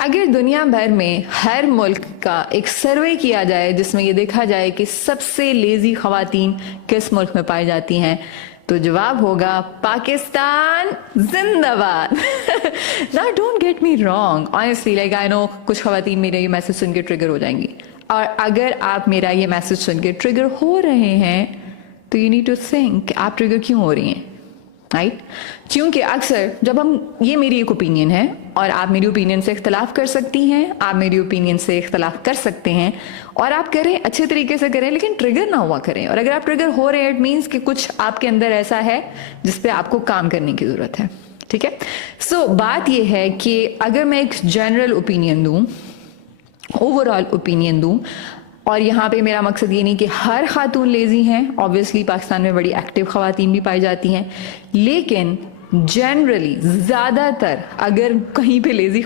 अगर दुनिया भर में हर मुल्क का एक सर्वे किया जाए जिसमें ये देखा जाए कि सबसे लेजी खवातीन किस मुल्क में पाई जाती हैं, तो जवाब होगा पाकिस्तान जिंदाबाद। ना don't get me wrong, honestly like I know कुछ खवातीन मेरे ये मैसेज सुन के ट्रिगर हो जाएंगी, और अगर आप मेरा ये मैसेज सुन के ट्रिगर हो रहे हैं तो यू नीड टू थिंक आप ट्रिगर क्यों हो रही हैं, राइट? क्योंकि अक्सर जब हम, ये मेरी एक ओपिनियन है और आप मेरी ओपिनियन से इख्तलाफ कर सकती हैं, आप मेरी ओपिनियन से इख्तलाफ कर सकते हैं, और आप करें अच्छे तरीके से करें लेकिन ट्रिगर ना हुआ करें। और अगर आप ट्रिगर हो रहे हैं इट मीन्स कि कुछ आपके अंदर ऐसा है जिस पे आपको काम करने की जरूरत है, ठीक है? सो बात यह है कि अगर मैं एक जनरल ओपिनियन दूं, ओवरऑल ओपिनियन दूं, और यहाँ पे मेरा मकसद ये नहीं कि हर खातून लेजी हैं, ऑब्वियसली पाकिस्तान में बड़ी एक्टिव खवातीन भी पाई जाती हैं, लेकिन जनरली ज्यादातर अगर कहीं पे लेजी